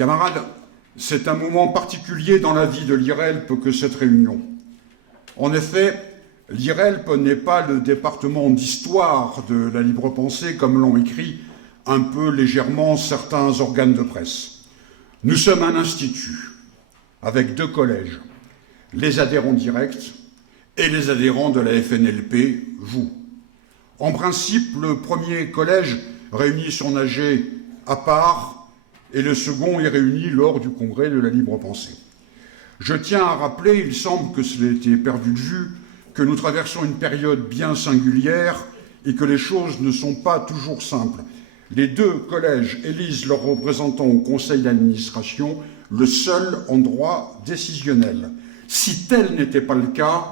Camarades, c'est un moment particulier dans la vie de l'IRELP que cette réunion. En effet, l'IRELP n'est pas le département d'histoire de la libre pensée, comme l'ont écrit un peu légèrement certains organes de presse. Nous sommes un institut, avec 2 collèges, les adhérents directs et les adhérents de la FNLP, vous. En principe, le premier collège réunit son AG à part, et le second est réuni lors du congrès de la libre pensée. Je tiens à rappeler, il semble que cela ait été perdu de vue, que nous traversons une période bien singulière et que les choses ne sont pas toujours simples. Les 2 collèges élisent leurs représentants au conseil d'administration, le seul en droit décisionnel. Si tel n'était pas le cas,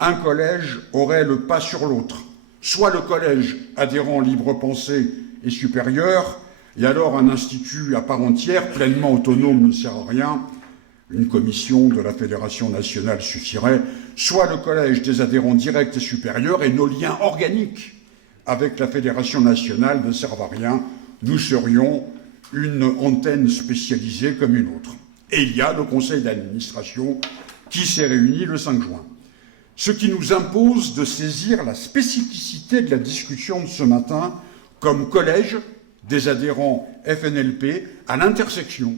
un collège aurait le pas sur l'autre. Soit le collège adhérent libre pensée et supérieur, et alors un institut à part entière, pleinement autonome, ne sert à rien. Une commission de la Fédération nationale suffirait. Soit le collège des adhérents directs et supérieurs, et nos liens organiques avec la Fédération nationale ne servent à rien. Nous serions une antenne spécialisée comme une autre. Et il y a le conseil d'administration qui s'est réuni le 5 juin. Ce qui nous impose de saisir la spécificité de la discussion de ce matin comme collège des adhérents FNLP à l'intersection,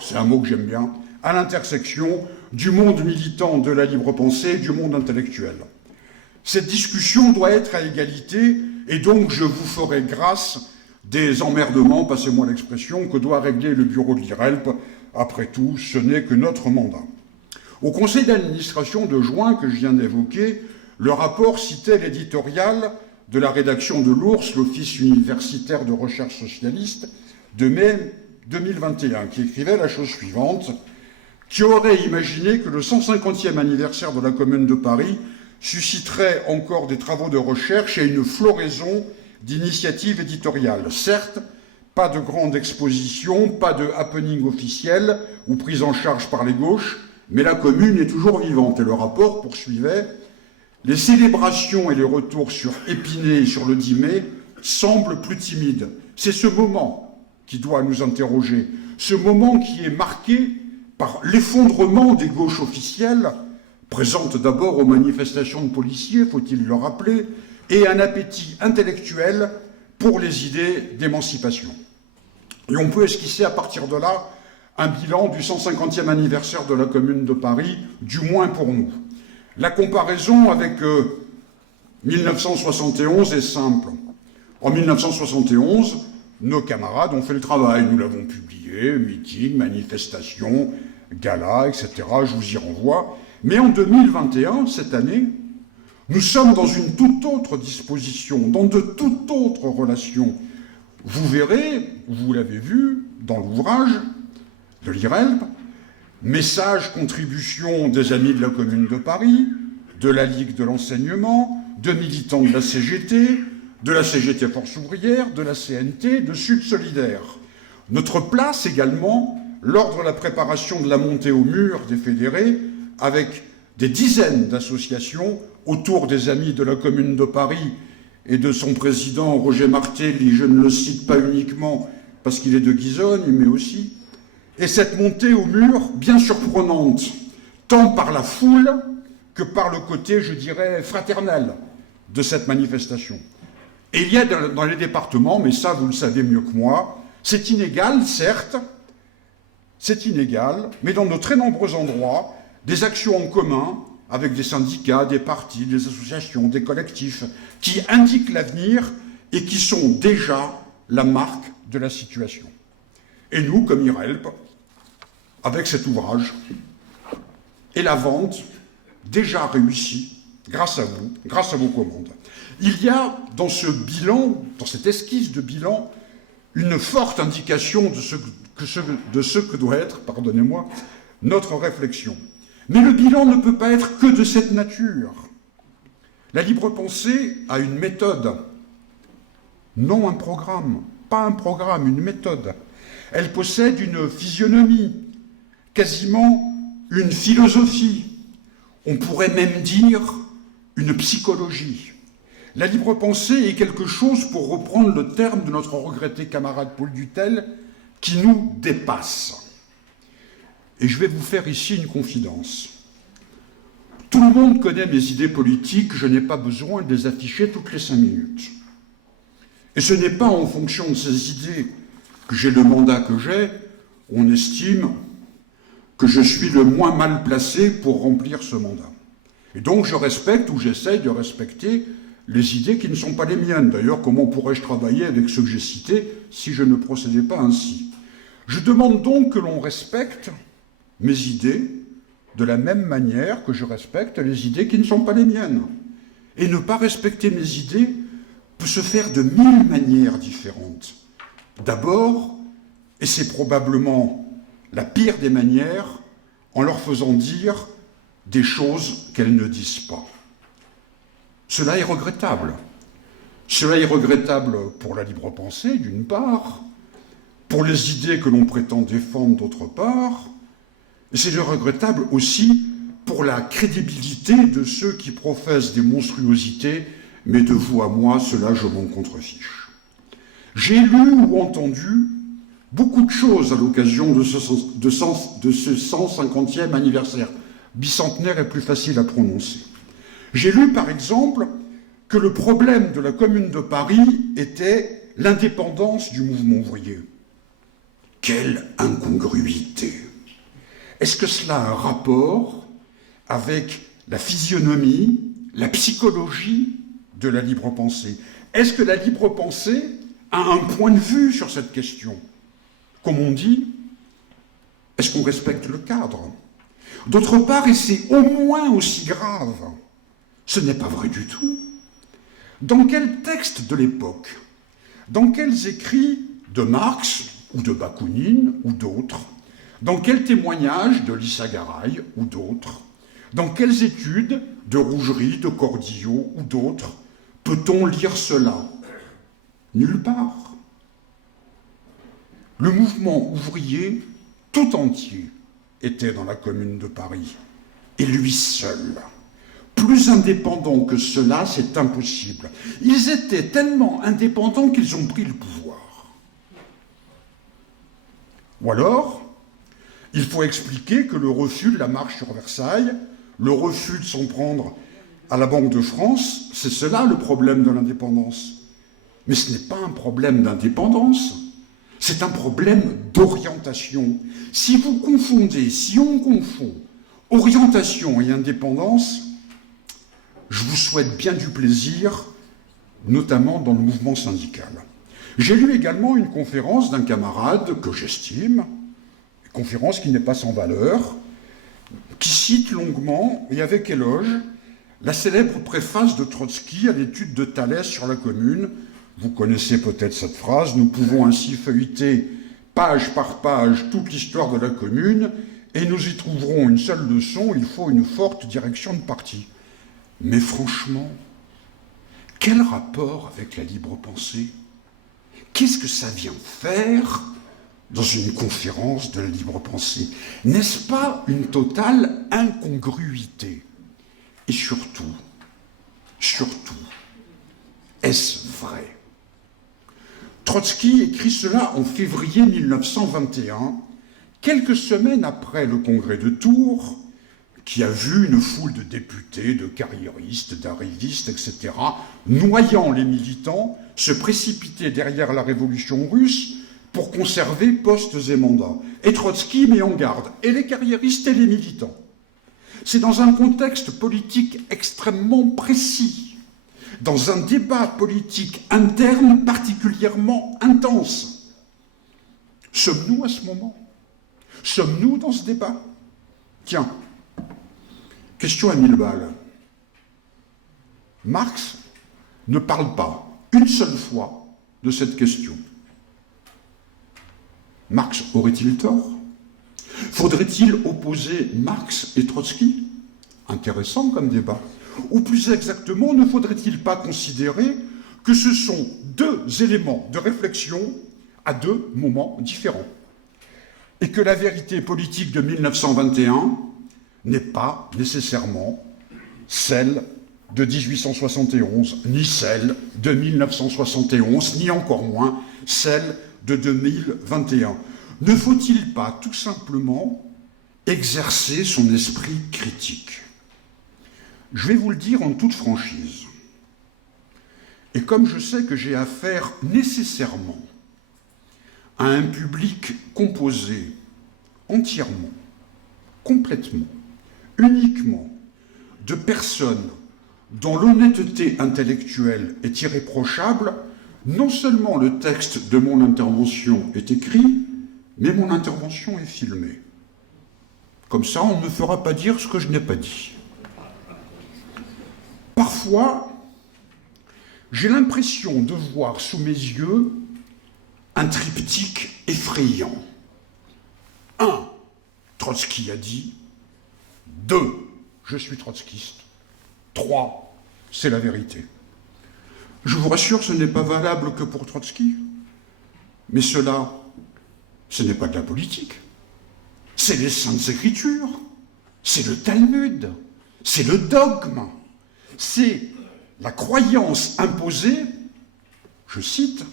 c'est un mot que j'aime bien, à l'intersection du monde militant de la libre pensée et du monde intellectuel. Cette discussion doit être à égalité et donc je vous ferai grâce des emmerdements, passez-moi l'expression, que doit régler le bureau de l'IRELP. Après tout, ce n'est que notre mandat. Au conseil d'administration de juin que je viens d'évoquer, le rapport citait l'éditorial de la rédaction de l'OURSS, l'Office universitaire de recherche socialiste, de mai 2021, qui écrivait la chose suivante: qui aurait imaginé que le 150e anniversaire de la Commune de Paris susciterait encore des travaux de recherche et une floraison d'initiatives éditoriales. Certes, pas de grande exposition, pas de happening officiel ou prise en charge par les gauches, mais la Commune est toujours vivante. Et le rapport poursuivait: les célébrations et les retours sur Épinay et sur le 10 mai semblent plus timides. C'est ce moment qui doit nous interroger, ce moment qui est marqué par l'effondrement des gauches officielles, présentes d'abord aux manifestations de policiers, faut-il le rappeler, et un appétit intellectuel pour les idées d'émancipation. Et on peut esquisser à partir de là un bilan du 150e anniversaire de la Commune de Paris, du moins pour nous. La comparaison avec 1971 est simple. En 1971, nos camarades ont fait le travail. Nous l'avons publié, meeting, manifestation, gala, etc. Je vous y renvoie. Mais en 2021, cette année, nous sommes dans une toute autre disposition, dans de toutes autres relations. Vous verrez, vous l'avez vu dans l'ouvrage de l'IRELP, messages, contributions des amis de la Commune de Paris, de la Ligue de l'enseignement, de militants de la CGT Force ouvrière, de la CNT, de Sud Solidaire. Notre place également, lors de la préparation de la montée au mur des fédérés, avec des dizaines d'associations autour des amis de la Commune de Paris et de son président Roger Martelly, je ne le cite pas uniquement parce qu'il est de Guisogne, mais aussi. Et cette montée au mur, bien surprenante, tant par la foule que par le côté, je dirais, fraternel de cette manifestation. Et il y a dans les départements, mais ça vous le savez mieux que moi, c'est inégal, certes, c'est inégal, mais dans de très nombreux endroits, des actions en commun avec des syndicats, des partis, des associations, des collectifs, qui indiquent l'avenir et qui sont déjà la marque de la situation. Et nous, comme IRELP, avec cet ouvrage et la vente déjà réussie, grâce à vous, grâce à vos commandes. Il y a dans ce bilan, dans cette esquisse de bilan, une forte indication de ce que doit être, pardonnez-moi, notre réflexion. Mais le bilan ne peut pas être que de cette nature. La libre pensée a une méthode, non un programme, pas un programme, une méthode. Elle possède une physionomie, quasiment une philosophie. On pourrait même dire une psychologie. La libre pensée est quelque chose, pour reprendre le terme de notre regretté camarade Paul Dutel, qui nous dépasse. Et je vais vous faire ici une confidence. Tout le monde connaît mes idées politiques, je n'ai pas besoin de les afficher toutes les 5 minutes. Et ce n'est pas en fonction de ces idées que j'ai le mandat que j'ai, on estime que je suis le moins mal placé pour remplir ce mandat. Et donc je respecte ou j'essaye de respecter les idées qui ne sont pas les miennes. D'ailleurs, comment pourrais-je travailler avec ceux que j'ai cités si je ne procédais pas ainsi? Je demande donc que l'on respecte mes idées de la même manière que je respecte les idées qui ne sont pas les miennes. Et ne pas respecter mes idées peut se faire de 1000 manières différentes. D'abord, et c'est probablement la pire des manières, en leur faisant dire des choses qu'elles ne disent pas. Cela est regrettable. Cela est regrettable pour la libre pensée, d'une part, pour les idées que l'on prétend défendre, d'autre part, et c'est regrettable aussi pour la crédibilité de ceux qui professent des monstruosités, mais de vous à moi, cela je m'en contrefiche. J'ai lu ou entendu beaucoup de choses à l'occasion de ce 150e anniversaire. Bicentenaire est plus facile à prononcer. J'ai lu par exemple que le problème de la Commune de Paris était l'indépendance du mouvement ouvrier. Quelle incongruité! Est-ce que cela a un rapport avec la physionomie, la psychologie de la libre pensée? Est-ce que la libre pensée a un point de vue sur cette question? Comme on dit, est-ce qu'on respecte le cadre? D'autre part, et c'est au moins aussi grave, ce n'est pas vrai du tout. Dans quel texte de l'époque, dans quels écrits de Marx ou de Bakounine ou d'autres, dans quels témoignages de Lissa Garay ou d'autres, dans quelles études de Rougerie, de Cordillot ou d'autres, peut-on lire cela? Nulle part. Le mouvement ouvrier tout entier était dans la Commune de Paris, et lui seul. Plus indépendant que cela, c'est impossible. Ils étaient tellement indépendants qu'ils ont pris le pouvoir. Ou alors, il faut expliquer que le refus de la marche sur Versailles, le refus de s'en prendre à la Banque de France, c'est cela le problème de l'indépendance. Mais ce n'est pas un problème d'indépendance, c'est un problème d'orientation. Si vous confondez, si on confond orientation et indépendance, je vous souhaite bien du plaisir, notamment dans le mouvement syndical. J'ai lu également une conférence d'un camarade que j'estime, conférence qui n'est pas sans valeur, qui cite longuement et avec éloge la célèbre préface de Trotsky à l'étude de Thalès sur la Commune. Vous connaissez peut-être cette phrase, nous pouvons ainsi feuilleter page par page toute l'histoire de la Commune et nous y trouverons une seule leçon, il faut une forte direction de parti. Mais franchement, quel rapport avec la libre pensée? Qu'est-ce que ça vient faire dans une conférence de la libre pensée? N'est-ce pas une totale incongruité? Et surtout, est-ce vrai? Trotsky écrit cela en février 1921, quelques semaines après le congrès de Tours, qui a vu une foule de députés, de carriéristes, d'arrivistes, etc., noyant les militants, se précipiter derrière la révolution russe pour conserver postes et mandats. Et Trotsky met en garde et les carriéristes et les militants. C'est dans un contexte politique extrêmement précis, dans un débat politique interne particulièrement intense. Sommes-nous à ce moment? Sommes-nous dans ce débat? Tiens, question à 1000 balles. Marx ne parle pas une seule fois de cette question. Marx aurait-il tort? Faudrait-il opposer Marx et Trotsky? Intéressant comme débat. Ou plus exactement, ne faudrait-il pas considérer que ce sont deux éléments de réflexion à deux moments différents? Et que la vérité politique de 1921 n'est pas nécessairement celle de 1871, ni celle de 1971, ni encore moins celle de 2021. Ne faut-il pas tout simplement exercer son esprit critique? Je vais vous le dire en toute franchise. Et comme je sais que j'ai affaire nécessairement à un public composé entièrement, complètement, uniquement de personnes dont l'honnêteté intellectuelle est irréprochable, non seulement le texte de mon intervention est écrit, mais mon intervention est filmée. Comme ça, on ne me fera pas dire ce que je n'ai pas dit. Parfois, j'ai l'impression de voir sous mes yeux un triptyque effrayant. 1. Trotsky a dit. 2. Je suis trotskiste. 3. C'est la vérité. Je vous rassure, ce n'est pas valable que pour Trotsky. Mais cela, ce n'est pas de la politique. C'est les Saintes Écritures. C'est le Talmud. C'est le dogme. C'est la croyance imposée, je cite,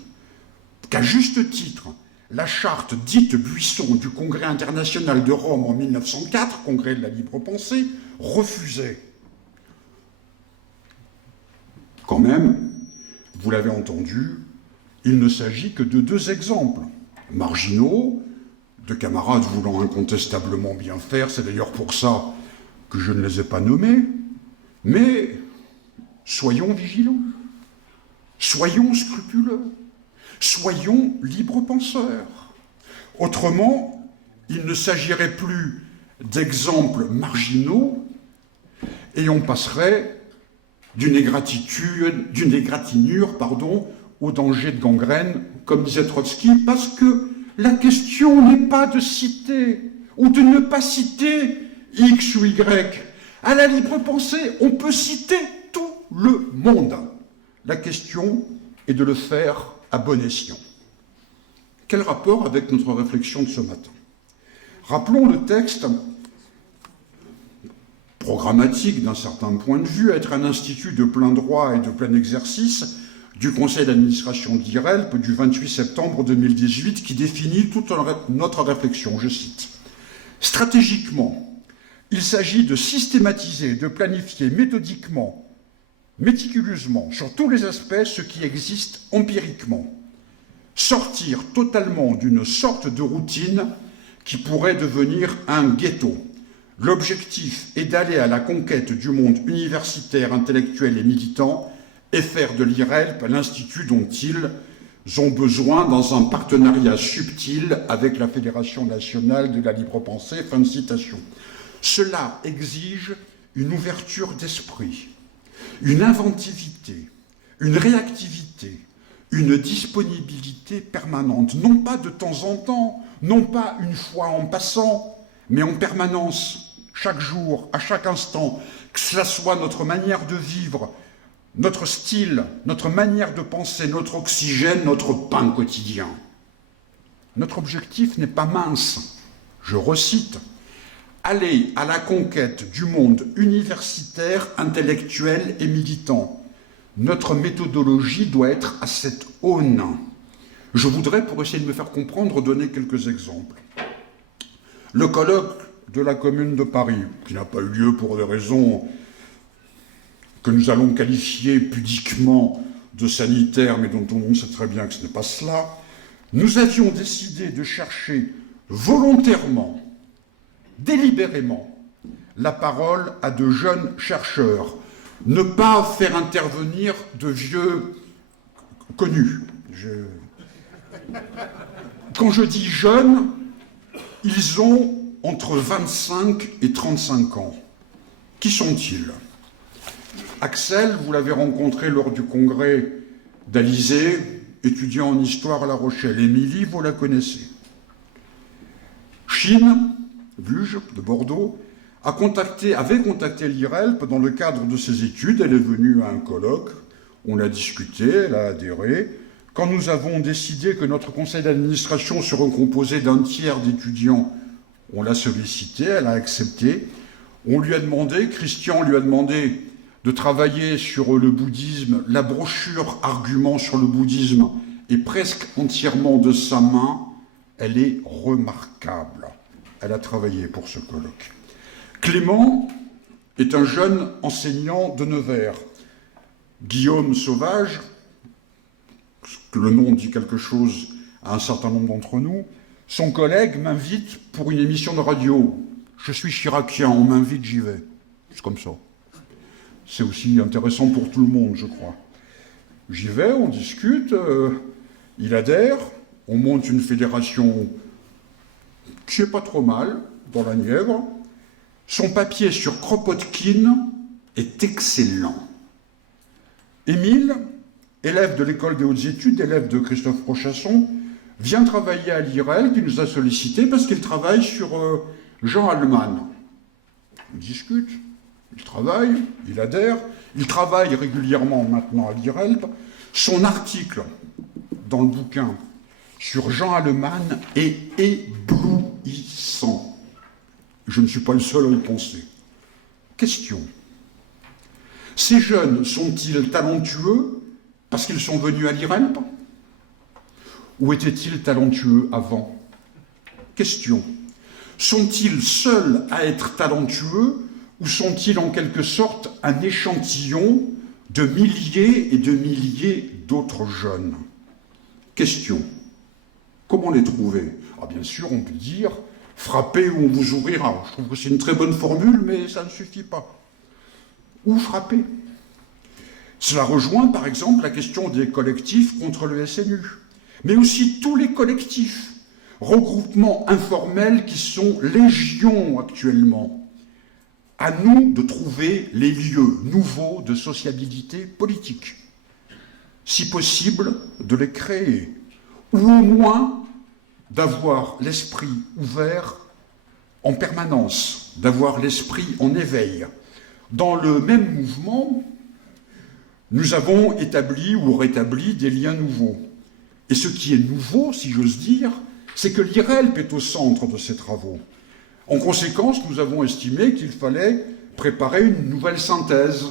qu'à juste titre, la charte dite Buisson du Congrès international de Rome en 1904, Congrès de la libre pensée, refusait. Quand même, vous l'avez entendu, il ne s'agit que de 2 exemples marginaux, de camarades voulant incontestablement bien faire, c'est d'ailleurs pour ça que je ne les ai pas nommés, mais soyons vigilants, soyons scrupuleux, soyons libres penseurs. Autrement, il ne s'agirait plus d'exemples marginaux et on passerait d'une égratignure, au danger de gangrène, comme disait Trotsky, parce que la question n'est pas de citer ou de ne pas citer X ou Y. À la libre pensée, on peut citer tout le monde. La question est de le faire à bon escient. Quel rapport avec notre réflexion de ce matin? Rappelons le texte programmatique d'un certain point de vue, être un institut de plein droit et de plein exercice du conseil d'administration de l'IRELP du 28 septembre 2018 qui définit toute notre réflexion. Je cite. Stratégiquement, il s'agit de systématiser, de planifier méthodiquement, méticuleusement, sur tous les aspects, ce qui existe empiriquement. Sortir totalement d'une sorte de routine qui pourrait devenir un ghetto. L'objectif est d'aller à la conquête du monde universitaire, intellectuel et militant et faire de l'IRELP l'institut dont ils ont besoin dans un partenariat subtil avec la Fédération nationale de la libre pensée. Fin de citation. Cela exige une ouverture d'esprit, une inventivité, une réactivité, une disponibilité permanente, non pas de temps en temps, non pas une fois en passant, mais en permanence, chaque jour, à chaque instant, que cela soit notre manière de vivre, notre style, notre manière de penser, notre oxygène, notre pain quotidien. Notre objectif n'est pas mince, je recite, aller à la conquête du monde universitaire, intellectuel et militant. Notre méthodologie doit être à cette aune. Je voudrais, pour essayer de me faire comprendre, donner quelques exemples. Le colloque de la Commune de Paris, qui n'a pas eu lieu pour des raisons que nous allons qualifier pudiquement de sanitaires, mais dont tout le monde sait très bien que ce n'est pas cela, nous avions décidé de chercher volontairement, délibérément, la parole à de jeunes chercheurs, ne pas faire intervenir de vieux connus. Quand je dis jeunes, ils ont entre 25 et 35 ans. Qui sont-ils? Axel, vous l'avez rencontré lors du congrès d'Alizé, étudiant en histoire à La Rochelle. Émilie, vous la connaissez. Chine, Vuge, de Bordeaux, avait contacté l'IRELP dans le cadre de ses études. Elle est venue à un colloque, on a discuté, elle a adhéré. Quand nous avons décidé que notre conseil d'administration serait composé d'un tiers d'étudiants, on l'a sollicité, elle a accepté. Christian lui a demandé de travailler sur le bouddhisme, la brochure argument sur le bouddhisme et presque entièrement de sa main, elle est remarquable. Elle a travaillé pour ce colloque. Clément est un jeune enseignant de Nevers. Guillaume Sauvage, le nom dit quelque chose à un certain nombre d'entre nous, son collègue m'invite pour une émission de radio. Je suis chiracien, on m'invite, j'y vais. C'est comme ça. C'est aussi intéressant pour tout le monde, je crois. J'y vais, on discute, il adhère, on monte une fédération qui n'est pas trop mal, dans la Nièvre. Son papier sur Kropotkin est excellent. Émile, élève de l'école des hautes études, élève de Christophe Prochasson, vient travailler à l'IREL, qui nous a sollicité parce qu'il travaille sur Jean Allemann. On discute, il travaille, il adhère, il travaille régulièrement maintenant à l'IRELP. Son article dans le bouquin sur Jean Allemann est éblouissant. Je ne suis pas le seul à y penser. Question. Ces jeunes sont-ils talentueux parce qu'ils sont venus à l'IRELP? Ou étaient-ils talentueux avant? Question. Sont-ils seuls à être talentueux ou sont-ils en quelque sorte un échantillon de milliers et de milliers d'autres jeunes? Question. Comment les trouver? Ah, bien sûr, on peut dire « frappez ou on vous ouvrira ». Je trouve que c'est une très bonne formule, mais ça ne suffit pas. Où frapper? Cela rejoint, par exemple, la question des collectifs contre le SNU, mais aussi tous les collectifs, regroupements informels qui sont légion actuellement. À nous de trouver les lieux nouveaux de sociabilité politique. Si possible, de les créer, ou au moins d'avoir l'esprit ouvert en permanence, d'avoir l'esprit en éveil. Dans le même mouvement, nous avons établi ou rétabli des liens nouveaux. Et ce qui est nouveau, si j'ose dire, c'est que l'IRELP est au centre de ces travaux. En conséquence, nous avons estimé qu'il fallait préparer une nouvelle synthèse,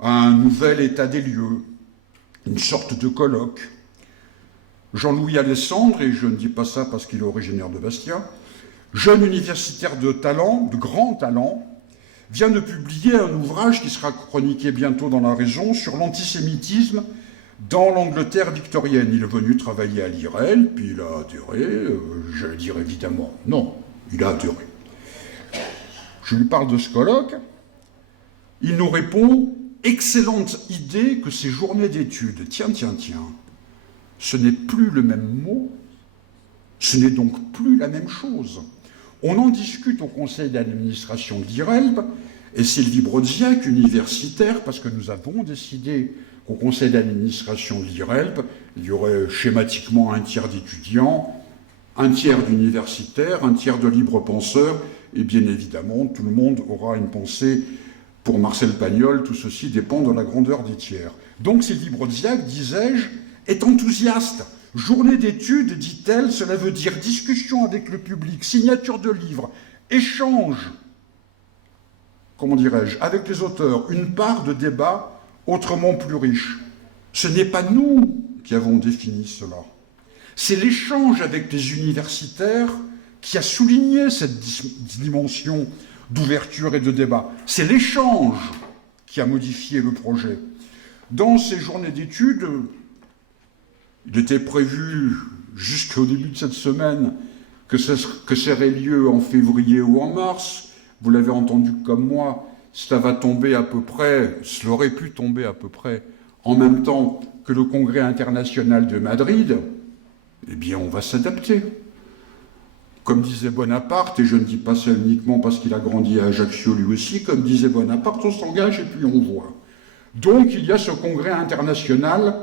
un nouvel état des lieux, une sorte de colloque. Jean-Louis Alessandre, et je ne dis pas ça parce qu'il est originaire de Bastia, jeune universitaire de talent, de grand talent, vient de publier un ouvrage qui sera chroniqué bientôt dans La Raison sur l'antisémitisme dans l'Angleterre victorienne. Il est venu travailler à l'IREL, puis il a adhéré, j'allais dire évidemment, non, il a adhéré. Je lui parle de ce colloque, il nous répond « Excellente idée que ces journées d'études. Tiens, ce n'est plus le même mot, ce n'est donc plus la même chose. » On en discute au conseil d'administration de l'IRELP, et Sylvie Brodziak, universitaire, parce que nous avons décidé qu'au conseil d'administration de l'IRELP, il y aurait schématiquement un tiers d'étudiants, un tiers d'universitaires, un tiers de libres penseurs, et bien évidemment, tout le monde aura une pensée pour Marcel Pagnol, tout ceci dépend de la grandeur des tiers. Donc Sylvie Brodziak, disais-je, est enthousiaste. Journée d'études, dit-elle, cela veut dire discussion avec le public, signature de livres, échange, comment dirais-je, avec les auteurs, une part de débat autrement plus riche. Ce n'est pas nous qui avons défini cela. C'est l'échange avec les universitaires qui a souligné cette dimension d'ouverture et de débat. C'est l'échange qui a modifié le projet. Dans ces journées d'études, il était prévu jusqu'au début de cette semaine que ça aurait lieu en février ou en mars. Vous l'avez entendu comme moi, cela va tomber à peu près, cela aurait pu tomber à peu près en même temps que le Congrès international de Madrid. Eh bien, on va s'adapter. Comme disait Bonaparte, et je ne dis pas ça uniquement parce qu'il a grandi à Ajaccio lui aussi, comme disait Bonaparte, on s'engage et puis on voit. Donc, il y a ce Congrès international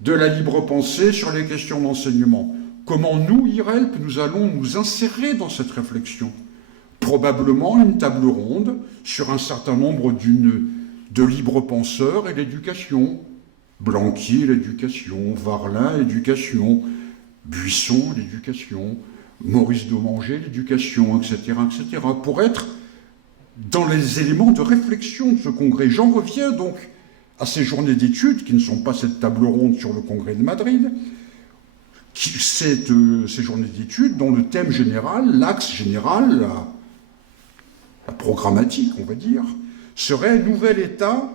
de la libre pensée sur les questions d'enseignement. Comment nous, IRELP, nous allons nous insérer dans cette réflexion? Probablement une table ronde sur un certain nombre de libres penseurs et l'éducation. Blanqui, l'éducation, Varlin, l'éducation, Buisson, l'éducation, Maurice Domanger, l'éducation, etc., pour être dans les éléments de réflexion de ce congrès. J'en reviens donc à ces journées d'études, qui ne sont pas cette table ronde sur le Congrès de Madrid, ces journées d'études dont le thème général, l'axe général, la programmatique, on va dire, serait nouvel état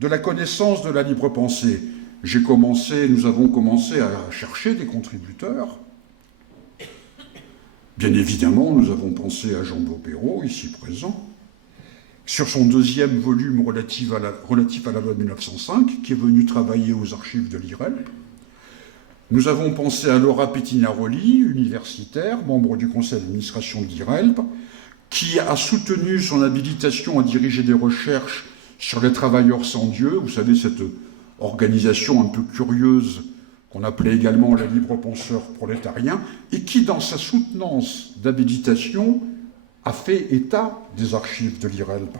de la connaissance de la libre pensée. Nous avons commencé à chercher des contributeurs. Bien évidemment, nous avons pensé à Jean Bopéro, ici présent, sur son deuxième volume relatif à la loi de 1905, qui est venu travailler aux archives de l'IRELP. Nous avons pensé à Laura Pettinaroli, universitaire, membre du conseil d'administration de l'IRELP, qui a soutenu son habilitation à diriger des recherches sur les travailleurs sans Dieu, vous savez, cette organisation un peu curieuse qu'on appelait également la libre penseur prolétarien, et qui, dans sa soutenance d'habilitation, a fait état des archives de l'IRELP.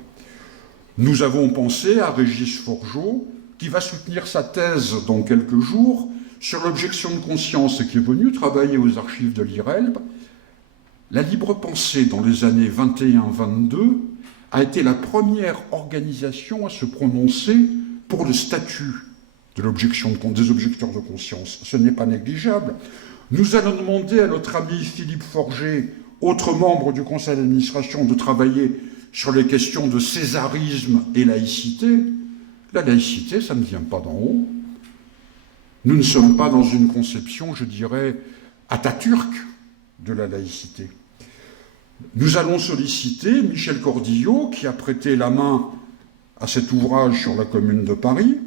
Nous avons pensé à Régis Forgeot, qui va soutenir sa thèse dans quelques jours sur l'objection de conscience et qui est venu travailler aux archives de l'IRELP. La libre pensée, dans les années 21-22, a été la première organisation à se prononcer pour le statut de des objecteurs de conscience. Ce n'est pas négligeable. Nous allons demander à notre ami Philippe Forget, autre membre du conseil d'administration, de travailler sur les questions de césarisme et laïcité. La laïcité, ça ne vient pas d'en haut. Nous ne sommes pas dans une conception, je dirais, Atatürk de la laïcité. Nous allons solliciter Michel Cordillo, qui a prêté la main à cet ouvrage sur la Commune de Paris.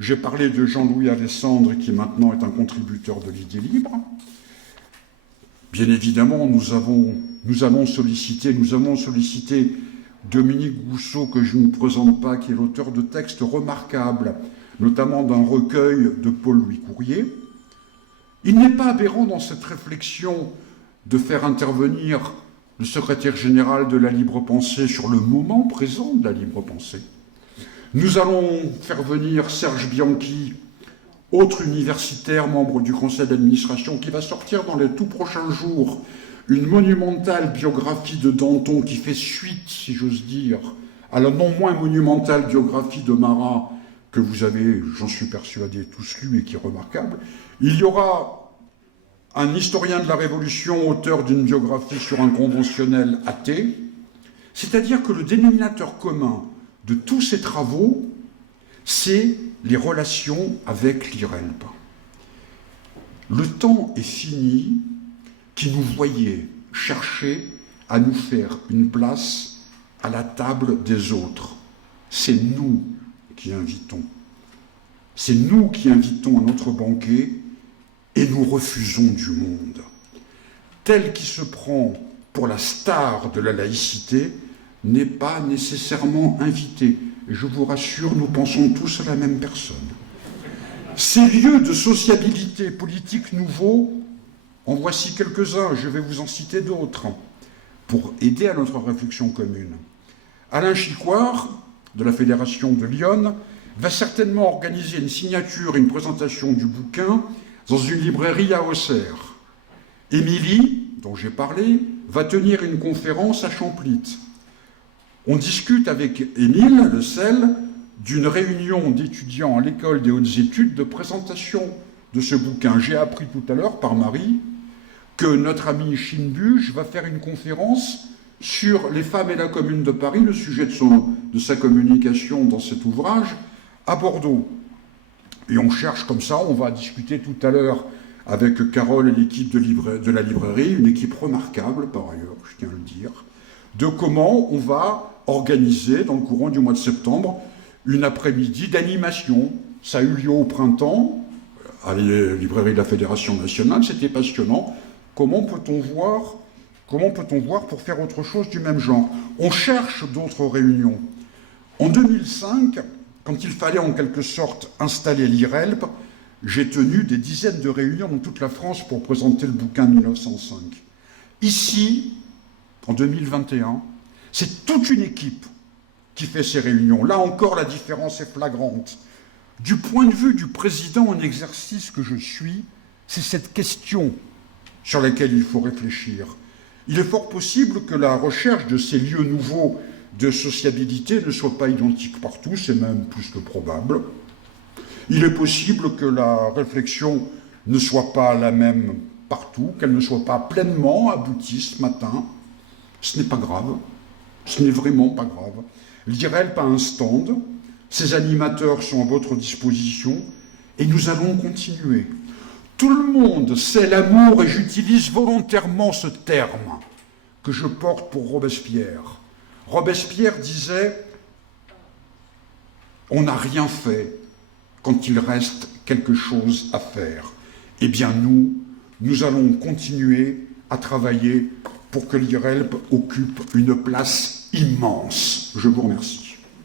J'ai parlé de Jean-Louis Alessandre, qui maintenant est un contributeur de l'idée libre. Bien évidemment, nous avons sollicité Dominique Gousseau, que je ne vous présente pas, qui est l'auteur de textes remarquables, notamment d'un recueil de Paul-Louis Courrier. Il n'est pas aberrant dans cette réflexion de faire intervenir le secrétaire général de la libre pensée sur le moment présent de la libre pensée. Nous allons faire venir Serge Bianchi, autre universitaire, membre du conseil d'administration, qui va sortir dans les tout prochains jours une monumentale biographie de Danton qui fait suite, si j'ose dire, à la non moins monumentale biographie de Marat, que vous avez, j'en suis persuadé, tous lu et qui est remarquable. Il y aura un historien de la Révolution, auteur d'une biographie sur un conventionnel athée, c'est-à-dire que le dénominateur commun de tous ces travaux, c'est les relations avec l'IRELP. Le temps est fini qui nous voyait chercher à nous faire une place à la table des autres. C'est nous qui invitons. C'est nous qui invitons à notre banquet et nous refusons du monde. Tel qui se prend pour la star de la laïcité n'est pas nécessairement invité. Et je vous rassure, nous pensons tous à la même personne. Ces lieux de sociabilité politique nouveaux, en voici quelques-uns, je vais vous en citer d'autres, pour aider à notre réflexion commune. Alain Chicoire, de la Fédération de Lyon, va certainement organiser une signature et une présentation du bouquin dans une librairie à Auxerre. Émilie, dont j'ai parlé, va tenir une conférence à Champlitte. On discute avec Émile Le Sel d'une réunion d'étudiants à l'école des hautes études de présentation de ce bouquin. J'ai appris tout à l'heure par Marie que notre ami Chinbuge va faire une conférence sur les femmes et la Commune de Paris, le sujet de sa communication dans cet ouvrage, à Bordeaux. Et on cherche comme ça, on va discuter tout à l'heure avec Carole et l'équipe de la librairie, une équipe remarquable par ailleurs, je tiens à le dire, de comment on va organiser dans le courant du mois de septembre une après-midi d'animation. Ça a eu lieu au printemps, à la librairie de la Fédération nationale, c'était passionnant. Comment peut-on voir pour faire autre chose du même genre? On cherche d'autres réunions. En 2005, quand il fallait en quelque sorte installer l'IRELP, j'ai tenu des dizaines de réunions dans toute la France pour présenter le bouquin de 1905. Ici, en 2021, c'est toute une équipe qui fait ces réunions. Là encore, la différence est flagrante. Du point de vue du président en exercice que je suis, c'est cette question sur laquelle il faut réfléchir. Il est fort possible que la recherche de ces lieux nouveaux de sociabilité ne soit pas identique partout, c'est même plus que probable. Il est possible que la réflexion ne soit pas la même partout, qu'elle ne soit pas pleinement aboutie ce matin. Ce n'est pas grave. Ce n'est vraiment pas grave. L'IRELP a un stand, ses animateurs sont à votre disposition, et nous allons continuer. Tout le monde sait l'amour, et j'utilise volontairement ce terme que je porte pour Robespierre. Robespierre disait « On n'a rien fait quand il reste quelque chose à faire. » Eh bien nous allons continuer à travailler pour que l'IRELP occupe une place immense. Je vous remercie.